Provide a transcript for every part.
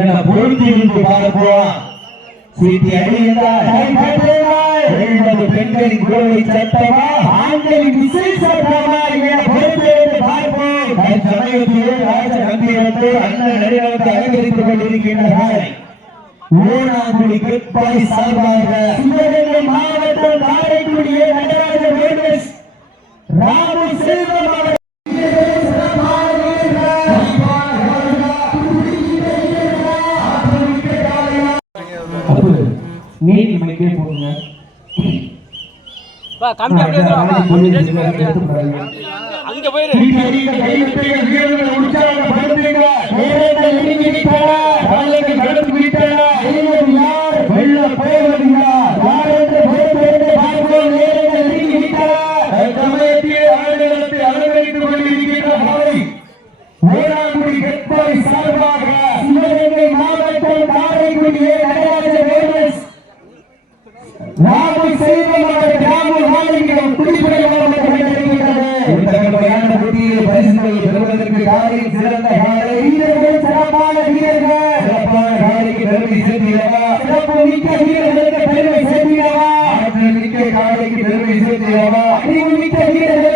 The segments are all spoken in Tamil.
என பொருத்தி இன்று பார்ப்போம். சீட்டி அடிந்தால் பெண்களின் குழுவை சட்டமா ஆண்களின் விசை சட்டமா என பொருத்தி என்று பார்ப்போம். சமயத்திலே ராஜ கம்பீரத்தை அண்ணன் நடிகரத்தை அலங்கரித்துக் கொண்டிருக்கின்றார்கள். ஊனாங்குடிக்கு பணி சார்பாக சிவகங்கை மாவட்டம் காரைக்குடியை நடராஜ ராமு செல்வம் நீட் மைக்கே போடுங்க. பா கம்பி அப்படியே அங்க போயிரு. உடிச்சாங்க படுத்துறீங்களா சிறப்பான காலைக்கு பெருமை சேர்த்திடவா? சிறப்பு மிக்க வீரர்களுக்கு பெருமை சேர்த்திடவா? மிக்க காலைக்கு பெருமை சேர்த்திடவா? அறிவு மிக்க வீரர்களுக்கு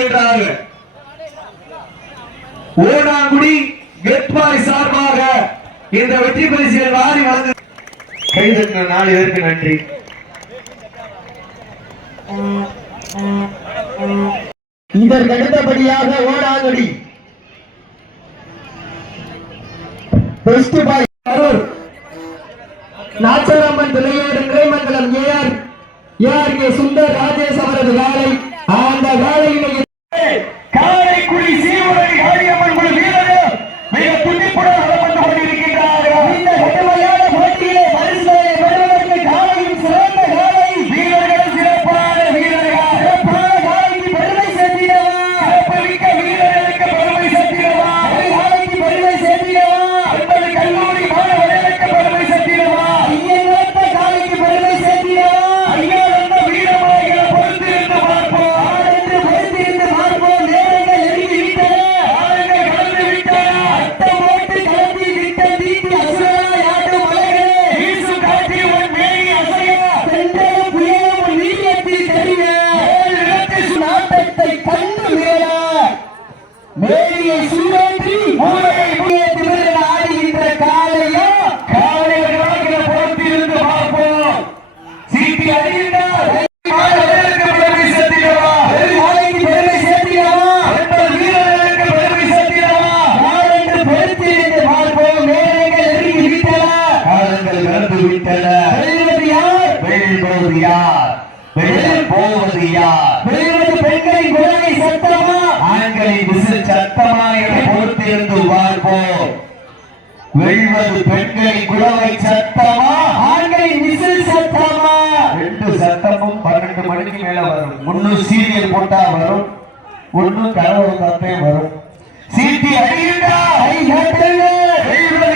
சென்றார்கள் ஓடாங்குடி கெட்பாய் சார்பாக இந்த வெற்றி பரிசிலை வாரி வந்து கைதட்டின நாலு பேருக்கு நன்றி. இதற்கு அடுத்தபடியாக ஓடாங்குடி. Best bye Karur. நாச்சராமன் துணையோடு Iraimangalam AR. AR K Sundar Rajesh அவரது வேலை. அந்த வேலையில் மேரியை சூடேற்றி மூளையை மணிக்கு மேல வரும். ஒன்னு சீரியல் போட்டா வரும். ஒன்னு கலவர தப்பே வரும். சீட்டி அடிக்கின்றா ஐ ஹேட்டல்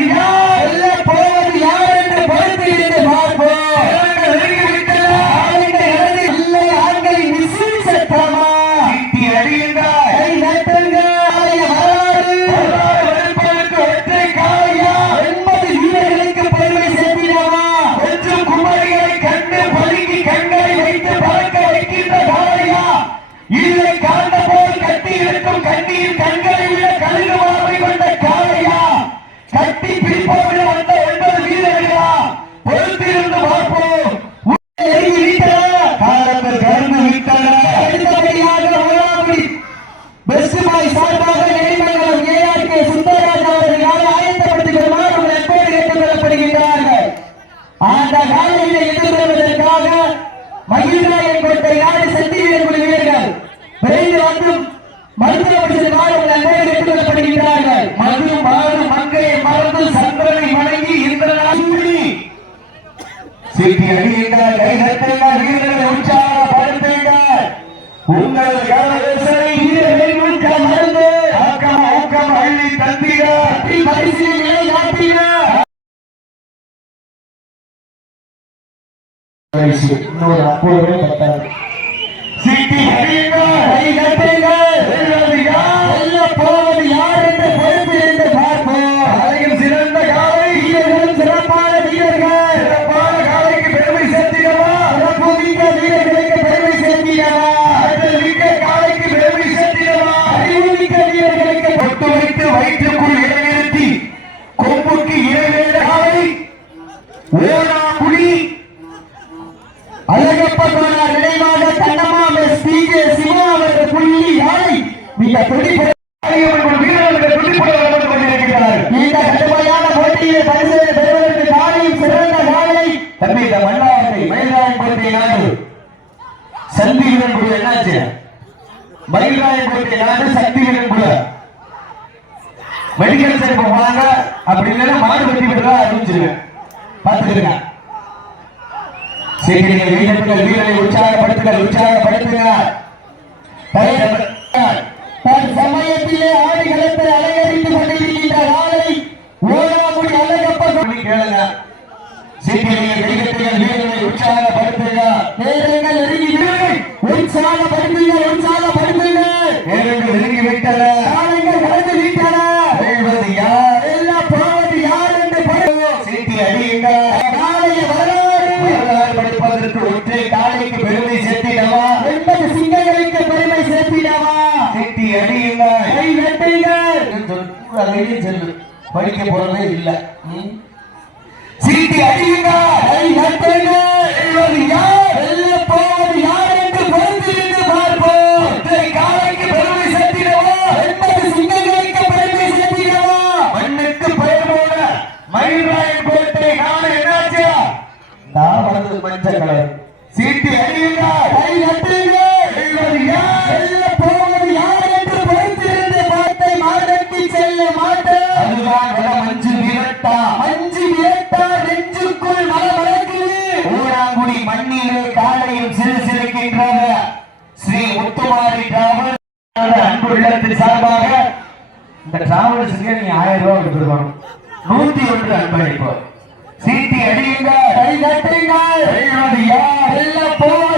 யார்? போவது யார் என்று பொறுத்து இருந்து பார்ப்போம். உங்கள் கலவரசரை மருந்து அக்கம் அவுக்கம் அள்ளி இன்னொரு அப்போவே பத்தாது. City Harika Harika Yeah. நேரங்கள் நெருங்கின உற்சாக படுத்துங்க உற்சாக படுத்துங்க. நேரங்கள் நெருங்கி விட்டன காலங்கள் கடந்து விட்டன. செய்வது யார்? எல்லாம் போவது யார் என்று படுவோம் சீட்டி அடியுங்க காலைய வரலாறு. வரலாறு படிப்பதற்கு ஒற்றை காலைக்கு பெருமை சேர்த்திடவா? என்பது சிங்கங்களுக்கு பெருமை சேர்த்திடவா? சீட்டி அடியுங்க கை வெட்டுங்க படிக்க போறதே இல்லை. அந்த காவல் நீங்க ஆயிரம் ரூபாய் கொடுத்துருக்கணும் நூத்தி ஒன்று அன்பளிப்பு சீட்டி அடியுங்கள். கை தட்டுங்கள். எல்லாம் போய்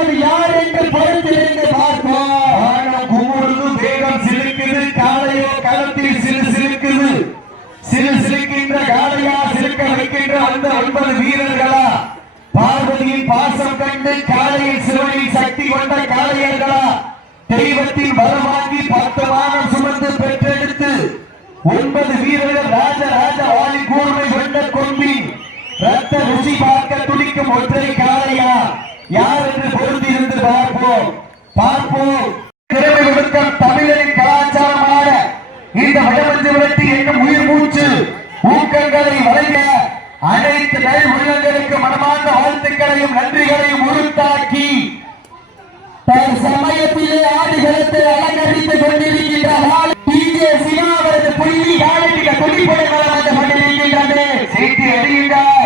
வெல்வது யார் என்று பொறுத்திருந்து பார்ப்போம். வானம் குமுறுது தேகம் சிலுக்குது காலையோ களத்தில் சிறு சிலுக்குது. சிறு சிலுக்கின்ற காலையா சிலுக்க வைக்கின்ற அந்த ஒன்பது வீரர்களா? பார்வதியின் பாசம் கண்டு காலையில் சிறுவனின் சக்தி கொண்ட காலையர்களா தெய்வத்தின் வரமாகி பத்து சுமந்து பெற்றெடுத்து ஒன்பது வீரர்கள் ராஜ ராஜ வாலி கூர்மை கொண்ட கொம்பி. ரத்த ருசி பார்க்க துடிக்கும் ஒற்றை காலையா யார் என்று பார்ப்போம். பார்ப்போம். திரைமிழுக்கம் தமிழரின் கலாச்சாரமான இந்த வடமஞ்சவரத்தி என்னும் உயிர் மூச்சு ஊக்கங்களை வழங்க அனைத்து நல் உள்ளங்களுக்கு மனமார்ந்த வாழ்த்துக்களையும் நன்றிகளையும் உருத்தாக்கி தற்சமயத்திலே ஆடுகளத்தை அலங்கரித்து கொண்டிருக்கின்ற டிஜே சிவா அவரது புள்ளி யாருக்கு துடிப்புடன் வழங்கப்பட்டிருக்கின்றது செய்தி அறிகின்றார்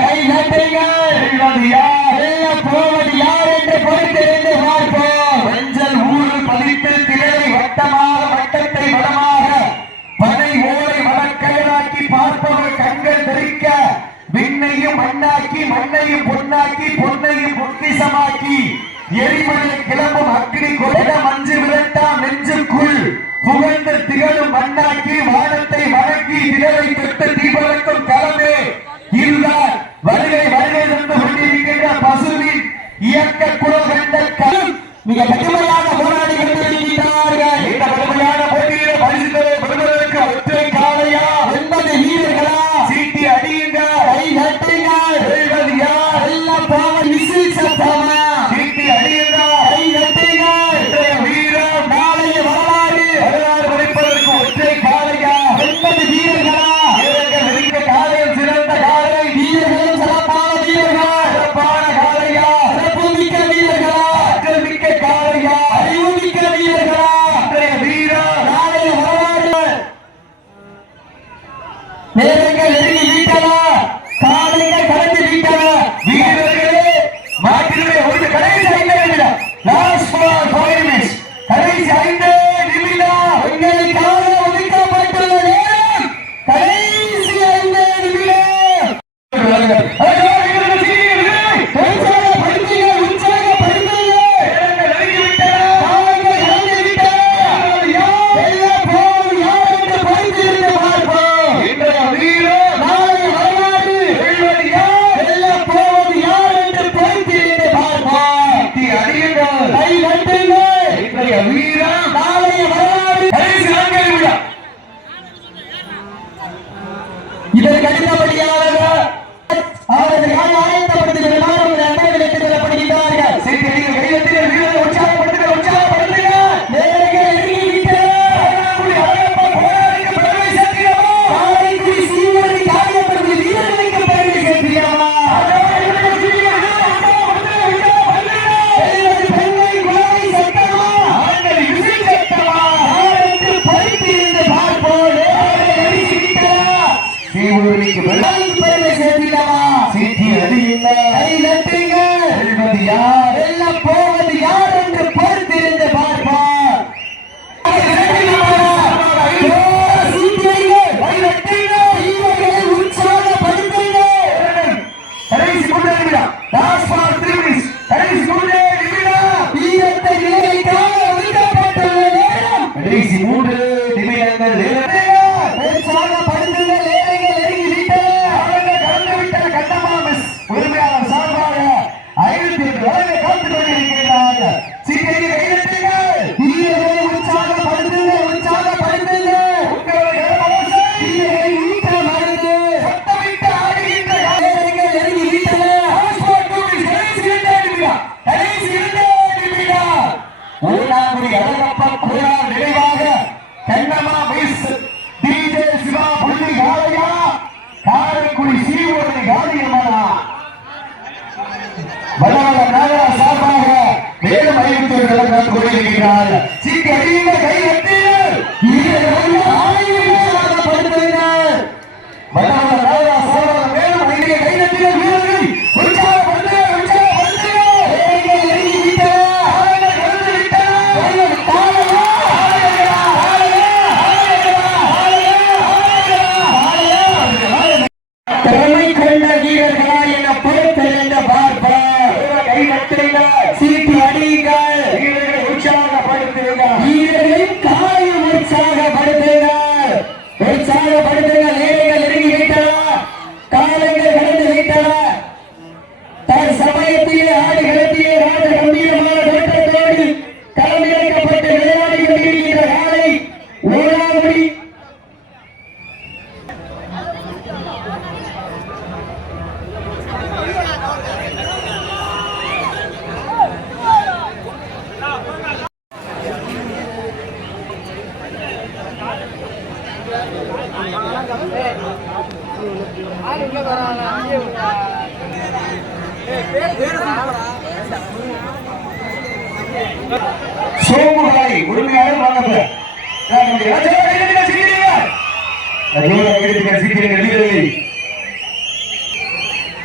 மண்ணாக்கி மண்ணையும் பொன்னாக்கி பொன்னையும் பொக்கிசமாக்கி எரிமலை கிளம்பும் அக்னி கொலை மஞ்சு விலை கை கட்டி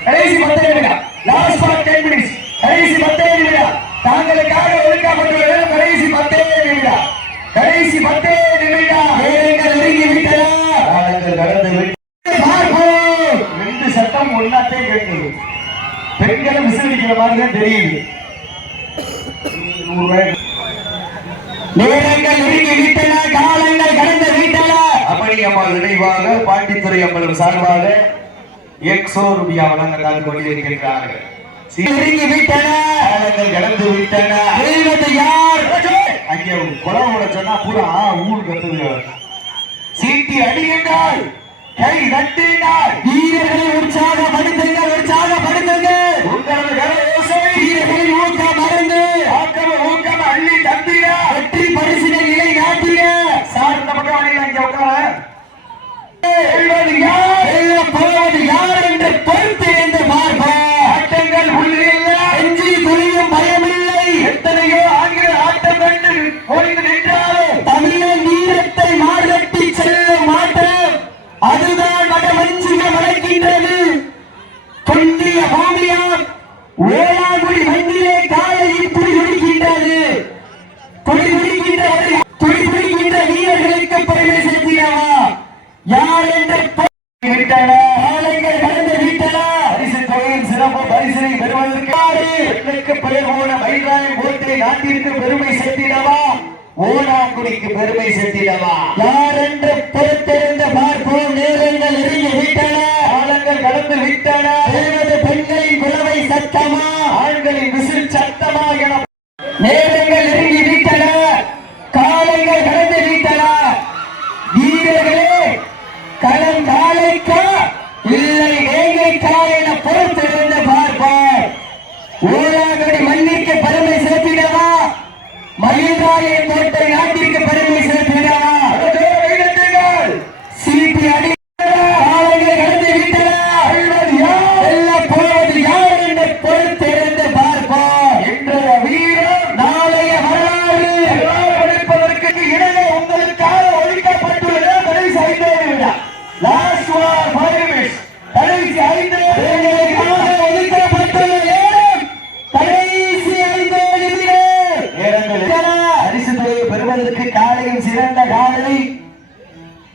கடைசி பத்து நிமிடம் லாஸ்ட் ஃபார் டென் மினிட்ஸ் கடைசி பத்தே கடைசி பத்தே நிமிடம் கடைசி பத்தே நிமிடம் நேரங்கள் நெருங்கி விட்டதா காலங்கள் கடந்து விட்டு பார்ப்போம் ரெண்டு சட்டம் ஒன்னாத்தே மாதிரி தெரியுது நேரங்கள் நெருங்கி காலங்கள் கடந்த வீட்டால அம்மணியம்மாள் நினைவாக பாண்டித்துறை அம்மலும் சார்பாக எக்ஸோ ரூபியா வழங்கத்தால் கொண்டிருக்கின்றார்கள். சிறுங்கி விட்டன. காலங்கள் கடந்து விட்டன. தெய்வத்தை யார்? அங்கே குளம் விட சொன்னா பூரா ஊர் கத்துது சீட்டி அடிக்கின்றால் கை தட்டினால் வீரர்களை உற்சாக படுத்துங்கள் உற்சாக படுத்துங்கள். உங்களது வீரர்களை ஊக்க மறந்து. ஆக்கம் உட்கார யார் என்று பொறுத்து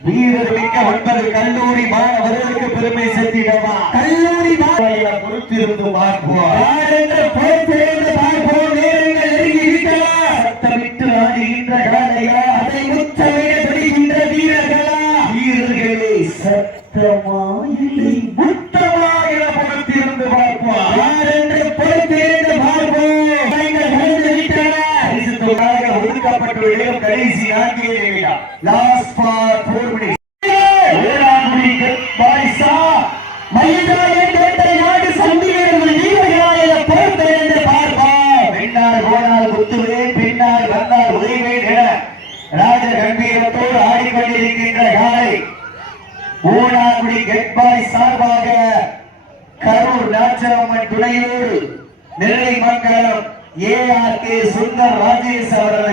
வீரர்மிக்க ஒன்பது கல்லூரி மாணவர்களுக்கு பெருமை சேர்த்திடவா? கல்லூரி பொறுத்திருந்து பார்ப்போம். பொறுத்திரு ஆர்கே தேவிதா லாஸ்ட் ஃபார் 4 சார்பாக கரூர் நாச்சரம்மன் துணையோடு Nellai Mangalam A R K Sundar Rajesh அவர்கள்